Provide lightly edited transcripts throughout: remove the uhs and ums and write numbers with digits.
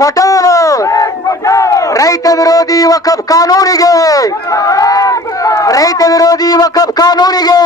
ಹಟಾವೋ ರೈತ ವಿರೋಧಿ ವಕಫ್ ಕಾನೂನಿಗೆ, ರೈತ ವಿರೋಧಿ ವಕಫ್ ಕಾನೂನಿಗೆ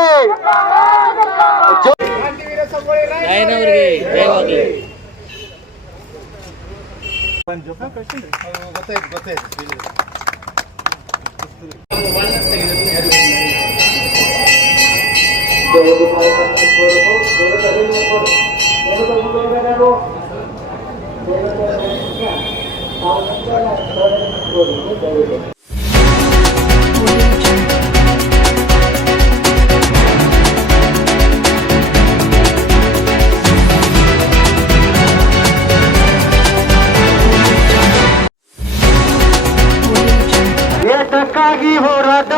ಏತಕ್ಕಾಗಿ ಹೋರಾಟ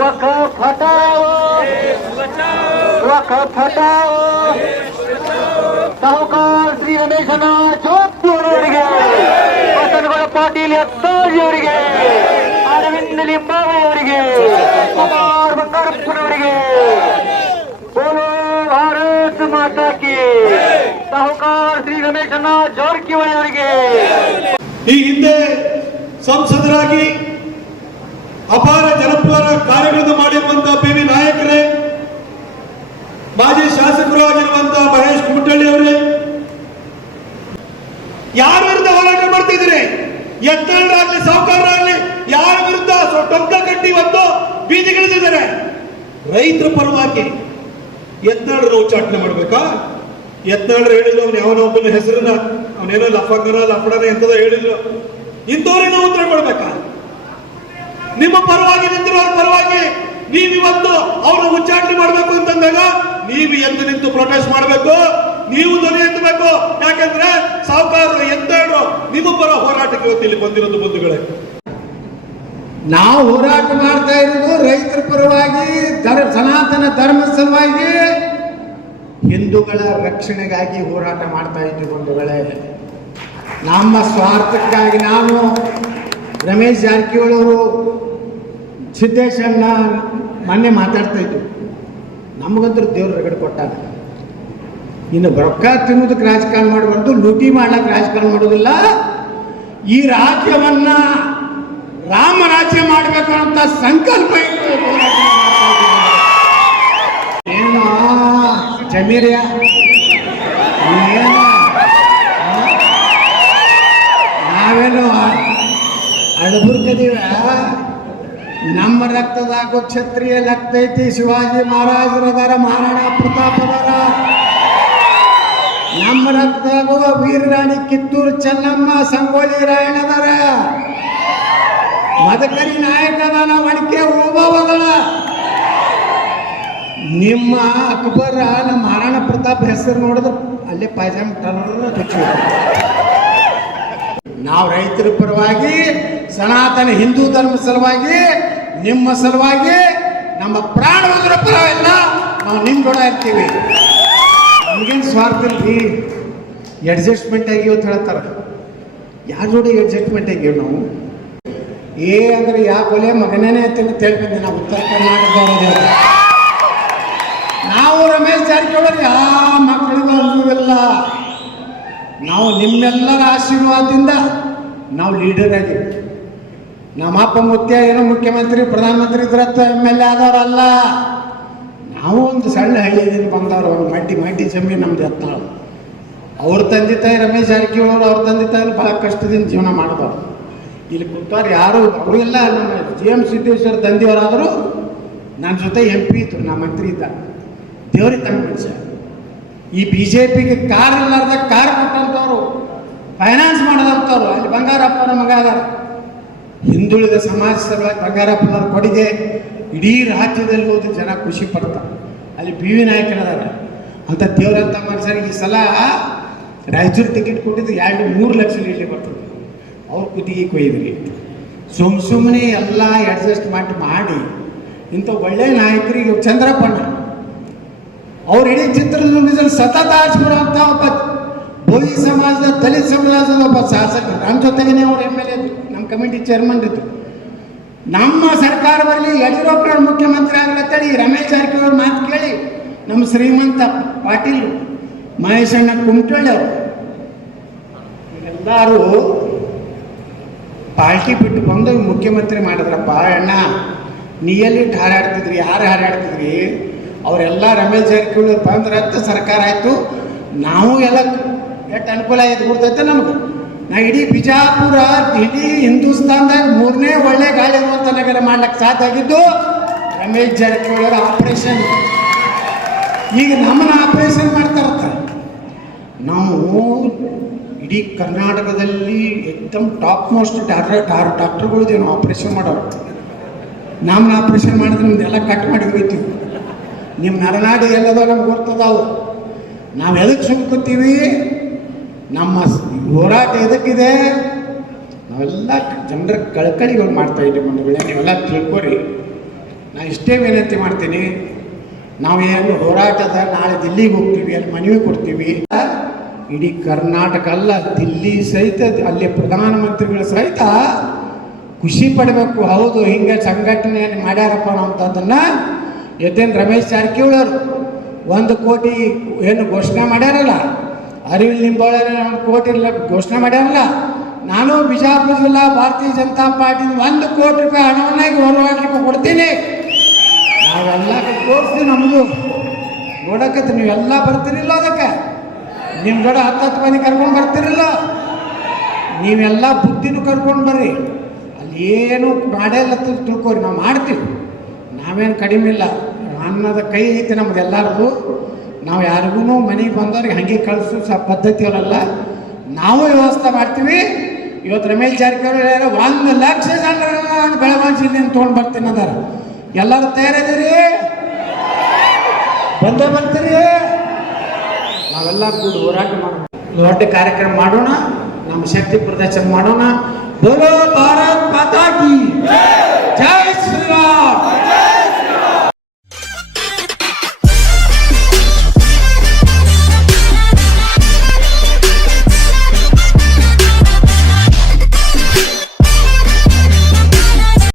ವಕಫ್ ಹಟಾವೋ, ವಕಫ್ ಹಟಾವೋ. ಸಾಹುಕಾರ ಶ್ರೀ ರಮೇಶನ ಜೋತಿಯವರಿಗೆ, ಬಸನಗೌಡ ಪಾಟೀಲ್ ಯತ್ನಾಜಿಯವರಿಗೆ, ಅರವಿಂದ ಲಿಂಬಾವಳಿ ಅವರಿಗೆ, ಕುಮಾರ್ ಬಂಗಾರಪ್ಪನವರಿಗೆ, ಬೋಲೋ ಭಾರತ್ ಮಾತಾ ಕಿ. ಸಾಹುಕಾರ ಶ್ರೀ ರಮೇಶನ ಜಾರಕಿಹೊಳಿ ಅವರಿಗೆ. ಈ ಹಿಂದೆ ಸಂಸದರಾಗಿ ಅಪಾರ ಜನಪರ ಕಾರ್ಯಗಳನ್ನು ಮಾಡಿರುವಂತಹ ಪಿ.ವಿ. ನಾಯಕರೇ, ಮಾಜಿ ಶಾಸಕರು ಆಗಿರುವಂತಹ ಮಹೇಶ್ ಕುಮಟಳ್ಳಿ ಅವರೇ, ಯಾರ ವಿರುದ್ಧ ಹೋರಾಟ ಮಾಡ್ತಿದ್ರೆ, ಯತ್ನಾಳರಾಗ್ಲಿ ಸಾಹುಕಾರರಾಗ್ಲಿ ಯಾರ ವಿರುದ್ಧ ಟೊಂಕ ಕಟ್ಟಿ ಒಂದು ಬೀದಿಗಿಳಿದಿದ್ದಾರೆ. ರೈತರ ಪರವಾಗಿ ಯತ್ನಾಳರ ಉಚ್ಚಾಟನೆ ಮಾಡ್ಬೇಕಾ? ಯತ್ನಾಳರು ಹೇಳಿದ್ರು ಅವನು ಯಾವನೋ ಒಬ್ಬನ ಹೆಸರನ್ನ, ಅವನೇನೋ ಲಫಂಗನ ಲಫಡನ ಎಂತದ ಹೇಳಿದ್ರು. ಇಂಥವ್ರಿಗೆ ನಾವು ಉತ್ತರ ಕೊಡ್ಬೇಕಾ? ನಿಮ್ಮ ಪರವಾಗಿ ನಿಂತಿರೋರ ಪರವಾಗಿ ನೀವಿವತ್ತು ಅವ್ರನ್ನ ಉಚ್ಚಾಟನೆ ಮಾಡ್ಬೇಕು ಅಂತಂದಾಗ ನೀವು ಎದ್ದು ನಿಂತು ಪ್ರೊಟೆಸ್ಟ್ ಮಾಡಬೇಕು, ನೀವು ಧ್ವನಿ ಎತ್ತಬೇಕು. ಯಾಕಂದ್ರೆ ಸಾಹುಕಾರರು ಎತ್ತೇಳು ನಿಮ್ಮ ಪರ ಹೋರಾಟಕ್ಕೆ ಇವತ್ತು ಇಲ್ಲಿ ಬಂದಿರೋದು ಬಂಧುಗಳೇ. ನಾವು ಹೋರಾಟ ಮಾಡ್ತಾ ಇರೋದು ರೈತರ ಪರವಾಗಿ, ಸನಾತನ ಧರ್ಮ ಸಲುವಾಗಿ, ಹಿಂದೂಗಳ ರಕ್ಷಣೆಗಾಗಿ ಹೋರಾಟ ಮಾಡ್ತಾ ಇದ್ದೀವಿ ಬಂಧುಗಳೇ. ನಮ್ಮ ಸ್ವಾರ್ಥಕ್ಕಾಗಿ ನಾನು ರಮೇಶ್ ಜಾರಕಿಹೊಳಿ ಅವರು ಸಿದ್ದೇಶನ್ನ ಮೊನ್ನೆ ಮಾತಾಡ್ತಾ ಇದ್ವಿ. ನಮಗಂತೂ ದೇವ್ರ ರಗಡೆ ಕೊಟ್ಟಾಗ ಇನ್ನು ರೊಕ್ಕ ತಿನ್ನೋದಕ್ಕೆ ರಾಜಕಾರಣ ಮಾಡಬಾರ್ದು, ಲೂಟಿ ಮಾಡ್ಲಿಕ್ಕೆ ರಾಜಕಾರಣ ಮಾಡೋದಿಲ್ಲ. ಈ ರಾಜ್ಯವನ್ನ ರಾಮ ರಾಜ್ಯ ಮಾಡಬೇಕು ಅಂತ ಸಂಕಲ್ಪ ಇಟ್ಟು ಏನೋ ಜಮೀರಿಯ ನಾವೇನು ಅಳಬುರ್ಕದೀವ. ನಮ್ಮ ರಕ್ತದಾಗ ಕ್ಷತ್ರಿಯ ರಕ್ತ ಐತಿ, ಶಿವಾಜಿ ಮಹಾರಾಜರದಾರ, ಮಹಾರಾಣಾ ಪ್ರತಾಪದಾರ. ನಮ್ಮ ರಕ್ತದಾಗ ವೀರರಾಣಿ ಕಿತ್ತೂರು ಚೆನ್ನಮ್ಮ, ಸಂಗೊಳ್ಳಿ ರಾಯಣ್ಣದಾರ, ಮದಕರಿ ನಾಯಕದಾನ, ಒಣಕೆ ಓಬವ್ವದಾಳ. ನಿಮ್ಮ ಅಕ್ಬರ ನಮ್ಮ ಮಹಾರಾಣಾ ಪ್ರತಾಪ್ ಹೆಸರು ನೋಡಿದ್ರೆ ಅಲ್ಲೇ ಪಾಯ್ಜಾಮ ಟರ್ರ. ನಾವು ರೈತರ ಪರವಾಗಿ, ಸನಾತನ ಹಿಂದೂ ಧರ್ಮ ಸಲುವಾಗಿ, ನಿಮ್ಮ ಸಲುವಾಗಿ, ನಮ್ಮ ಪ್ರಾಣ ಹೋದ್ರ ಪರವಾಗಿಲ್ಲ, ನಾವು ನಿಮ್ಮ ಕೂಡ ಇರ್ತೀವಿ. ನಮಗೇನು ಸ್ವಾರ್ಥ ಇಲ್ರಿ. ಅಡ್ಜಸ್ಟ್ಮೆಂಟ್ ಆಗಿ ಇವತ್ತು ಹೇಳ್ತಾರೆ. ಯಾರ ಜೋಡಿ ಅಡ್ಜಸ್ಟ್ಮೆಂಟ್ ಆಗಿವಿ ನಾವು? ಅಂದ್ರೆ ಯಾವ ಕೊಲೆ ಮಗನೇ ಅಂತ ತಿಳ್ಕೊಂಡೆ. ನಾವು ಉತ್ತರ ಕರ್ನಾಟಕದವರ ನಾವು ರಮೇಶ್ ಜಾರಕಿಹೊಳಿ ಯಾವ ಮಕ್ಕಳಿಗೂ ಅಂಜುವುದಿಲ್ಲ. ನಾವು ನಿಮ್ಮೆಲ್ಲರ ಆಶೀರ್ವಾದದಿಂದ ನಾವು ಲೀಡರ್ ಆಗಿವಿ. ನಮ್ಮ ಅಪ್ಪ ಮುತ್ಯ ಏನೋ ಮುಖ್ಯಮಂತ್ರಿ ಪ್ರಧಾನಮಂತ್ರಿ ಇದ್ರತ್ತ MLA ಆದವರಲ್ಲ. ನಾವು ಒಂದು ಸಣ್ಣ ಹಳ್ಳಿಯಿಂದ ಬಂದವರು. ಮಡ್ಡಿ ಜಮೀನು ನಮ್ದು ಎತ್ತಾಳ. ಅವ್ರ ತಂದೆ ತಾಯಿ ರಮೇಶ್ ಜಾರಕಿಹೊಳಿ ಅವರು, ಅವ್ರ ತಂದೆ ತಾಯಿ ಭಾಳ ಕಷ್ಟದಿಂದ ಜೀವನ ಮಾಡಿದವರು. ಇಲ್ಲಿ ಕೂತವ್ರು ಯಾರು ಅವರೆಲ್ಲ ನಮ್ಮ GM ಸಿದ್ದೇಶ್ವರ ತಂದೆಯವರಾದರೂ ನನ್ನ ಜೊತೆ MP ಇದ್ರು, ನಾ ಮಂತ್ರಿ ಇದ್ದ. ದೇವ್ರಿಗೆ ತಮ್ಮ ಮನುಷ್ಯ. ಈ BJPಗೆ ಕಾರ್ ಇಲ್ಲಾರ್ದ ಕಾರ್ ಕೊಟ್ಟಂಥವ್ರು, ಫೈನಾನ್ಸ್ ಮಾಡೋದಂಥವ್ರು. ಅಲ್ಲಿ ಬಂಗಾರಪ್ಪನ ಮಗ ಅದಾರ. ಹಿಂದುಳಿದ ಸಮಾಜ ಸಲುವಾಗಿ ಬಂಗಾರಪ್ಪನವ್ರ ಕೊಡುಗೆ ಇಡೀ ರಾಜ್ಯದಲ್ಲಿ ಹೋದ ಜನ ಖುಷಿ ಪಡ್ತಾರೆ. ಅಲ್ಲಿ PV ನಾಯಕನದಾರ. ಅಂತ ದೇವರಂತ ಮನುಷ್ಯರಿಗೆ ಈ ಸಲ ರಾಯಚೂರು ಟಿಕೆಟ್ ಕೊಟ್ಟಿದ್ದು 2-3 ಲಕ್ಷ ಲೀಡ್ಲಿ ಬರ್ತದೆ. ಅವ್ರು ಕುತ್ತಿಗೆ ಕೊಯ್ದ್ರಿ. ಸುಮ್ಮನೆ ಎಲ್ಲ ಅಡ್ಜಸ್ಟ್ ಮಾಡಿ ಇಂಥ ಒಳ್ಳೆ ನಾಯಕರಿಗೆ ಚಂದ್ರಪ್ಪಣ್ಣ ಅವ್ರು ಇಡೀ ಚಿತ್ರದುರ್ಗದಲ್ಲಿ ಸತತ ಆರಿಸ್ಬಿಡುವಂಥ ಒಬ್ಬ ಬೋವಿ ಸಮಾಜದ, ದಲಿತ ಸಮಾಜದ ಒಬ್ಬ ಶಾಸಕರು. ನಮ್ಮ ಜೊತೆಗೇ ಅವ್ರು MLA ಇದ್ರು, ನಮ್ಮ ಕಮಿಟಿ ಚೇರ್ಮನ್ ಇದ್ರು. ನಮ್ಮ ಸರ್ಕಾರದಲ್ಲಿ ಯಡಿಯೂರಪ್ಪನವ್ರು ಮುಖ್ಯಮಂತ್ರಿ ಆಗ್ಲತ್ತೇಳಿ ರಮೇಶ್ ಜಾರಕಿಹೊಳಿ ಮಾತು ಕೇಳಿ ನಮ್ಮ ಶ್ರೀಮಂತ ಪಾಟೀಲ್, ಮಹೇಶಣ್ಣ ಕುಮಟಳ್ಳಿ ಅವರು ಎಲ್ಲರೂ ಪಾರ್ಟಿ ಬಿಟ್ಟು ಬಂದು ಮುಖ್ಯಮಂತ್ರಿ ಮಾಡಿದ್ರಪ್ಪ ಅಣ್ಣ. ನೀ ಎಲ್ಲಿಟ್ಟು ಹಾರಾಡ್ತಿದ್ರಿ, ಯಾರು ಹಾರಾಡ್ತಿದ್ರಿ? ಅವರೆಲ್ಲ ರಮೇಶ್ ಜಾರಕಿಹೊಳಿ ಬಂದ್ರೆ ಅಂತ ಸರ್ಕಾರ ಆಯಿತು. ನಾವು ಎಲ್ಲ ಎಷ್ಟು ಅನುಕೂಲ ಆಯ್ತು ಕೊಡ್ತೈತೆ ನಮ್ಗೆ. ನಾ ಇಡೀ ಬಿಜಾಪುರ, ಇಡೀ ಹಿಂದೂಸ್ತಾನ್ದಾಗ 3ನೇ ಒಳ್ಳೆ ಗಾಳಿ ಇರುವಂಥ ನಗರ ಮಾಡ್ಲಿಕ್ಕೆ ಸಾಧ್ಯ ಆಗಿದ್ದು ರಮೇಶ್ ಜಾರಕಿಹೊಳಿ ಅವರ ಆಪರೇಷನ್. ಈಗ ನಮ್ಮನ್ನ ಆಪರೇಷನ್ ಮಾಡ್ತಾರಂತ. ನಾವು ಇಡೀ ಕರ್ನಾಟಕದಲ್ಲಿ ಎಕ್ದಮ್ ಟಾಪ್ ಮೋಸ್ಟ್ ಡಾಕ್ಟರ್ಗಳಿದ್ದೇವೆ ನಾವು ಆಪ್ರೇಷನ್ ಮಾಡೋರು. ನಮ್ಮನ್ನ ಆಪ್ರೇಷನ್ ಮಾಡಿದ್ರೆ ನಮ್ದೆಲ್ಲ ಕಟ್ ಮಾಡಿ ಹೋಗ್ತೀವಿ. ನಿಮ್ಮ ನರನಾಡಿ ಎಲ್ಲದೋ ನಮ್ಗೆ ಗೊತ್ತದಾವು. ನಾವು ಎದಕ್ಕೆ ಸುಮ್ಕೋತೀವಿ? ನಮ್ಮ ಹೋರಾಟ ಎದಕ್ಕಿದೆ? ನಾವೆಲ್ಲ ಜನರ ಕಳ್ಕಳಿಗಳು ಮಾಡ್ತಾ ಇದ್ದೀವಿ. ಮಂದಿಗಳೇ, ನೀವೆಲ್ಲ ತಿಳ್ಕೊರಿ. ನಾನು ಇಷ್ಟೇ ವಿನಂತಿ ಮಾಡ್ತೀನಿ. ನಾವೇನು ಹೋರಾಟದ ನಾಳೆ ದಿಲ್ಲಿಗೆ ಹೋಗ್ತೀವಿ, ಅಲ್ಲಿ ಮನವಿ ಕೊಡ್ತೀವಿ. ಇಡೀ ಕರ್ನಾಟಕ ಅಲ್ಲ, ದಿಲ್ಲಿ ಸಹಿತ, ಅಲ್ಲಿ ಪ್ರಧಾನಮಂತ್ರಿಗಳ ಸಹಿತ ಖುಷಿ ಪಡಬೇಕು. ಹೌದು, ಹಿಂಗೆ ಸಂಘಟನೆ ಮಾಡ್ಯಾರಪ್ಪ ಅಂತದನ್ನು ಎದ್ದೇನು ರಮೇಶ್ ಜಾರಕಿಹೊಳಿ ಅವರು 1 ಕೋಟಿ ಏನು ಘೋಷಣೆ ಮಾಡ್ಯಾರಲ್ಲ, ಅರವಿಂದ್ ಲಿಂಬಾವಳಿ 1 ಕೋಟಿ ಘೋಷಣೆ ಮಾಡ್ಯಾರಲ್ಲ. ನಾನು ಬಿಜಾಪುರ ಜಿಲ್ಲಾ ಭಾರತೀಯ ಜನತಾ ಪಾರ್ಟಿ 1 ಕೋಟಿ ರೂಪಾಯಿ ಹಣವನ್ನಾಗಿ ಹೊರಹಾಕಲಿಕ್ಕೆ ಕೊಡ್ತೀನಿ. ನಾವೆಲ್ಲ ತೋರಿಸ್ತೀವಿ. ನಮ್ಮದು ನೋಡಕತ್ತೆ ನೀವೆಲ್ಲ ಬರ್ತಿರಿಲ್ಲ. ಅದಕ್ಕೆ ನಿಮ್ಮ ಕಡೆ 10 ಮಂದಿ ಕರ್ಕೊಂಡು ಬರ್ತಿರಲ್ಲ. ನೀವೆಲ್ಲ ಬುದ್ಧಿನೂ ಕರ್ಕೊಂಡು ಬರ್ರಿ. ಅಲ್ಲಿ ಏನು ಮಾಡಲ್ಲ ತಿಳ್ಕೊರಿ. ನಾವು ಮಾಡ್ತೀವಿ, ನಾವೇನು ಕಡಿಮೆ ಇಲ್ಲ. ಅನ್ನದ ಕೈ ಐತಿ ನಮ್ದು ಎಲ್ಲರಿಗೂ. ನಾವು ಯಾರಿಗೂ ಮನೆಗೆ ಬಂದವ್ರಿಗೆ ಹಾಗೆ ಕಳಿಸೋ ಪದ್ಧತಿ ಅವರಲ್ಲ. ನಾವು ವ್ಯವಸ್ಥೆ ಮಾಡ್ತೀವಿ. ಇವತ್ತು ರಮೇಶ್ ಜಾರಕಿಹೊಳಿ 1 ಲಕ್ಷ ಜನರನ್ನ ನಾನು ಬೆಳಗಾವಿ ಜಿಲ್ಲೆಯನ್ನು ತೊಗೊಂಡು ಬರ್ತೀನಿ ಅದಾರ. ಎಲ್ಲರೂ ತಯಾರಿದ್ದೀರಿ? ಬಂದೇ ಬರ್ತೀರಿ? ನಾವೆಲ್ಲ ಕೂಡ ಹೋರಾಟ ಮಾಡೋಣ, ದೊಡ್ಡ ಕಾರ್ಯಕ್ರಮ ಮಾಡೋಣ, ನಮ್ಮ ಶಕ್ತಿ ಪ್ರದರ್ಶನ ಮಾಡೋಣ. ಬೋಲೋ ಭಾರತ್ ಮಾತಾ ಕಿ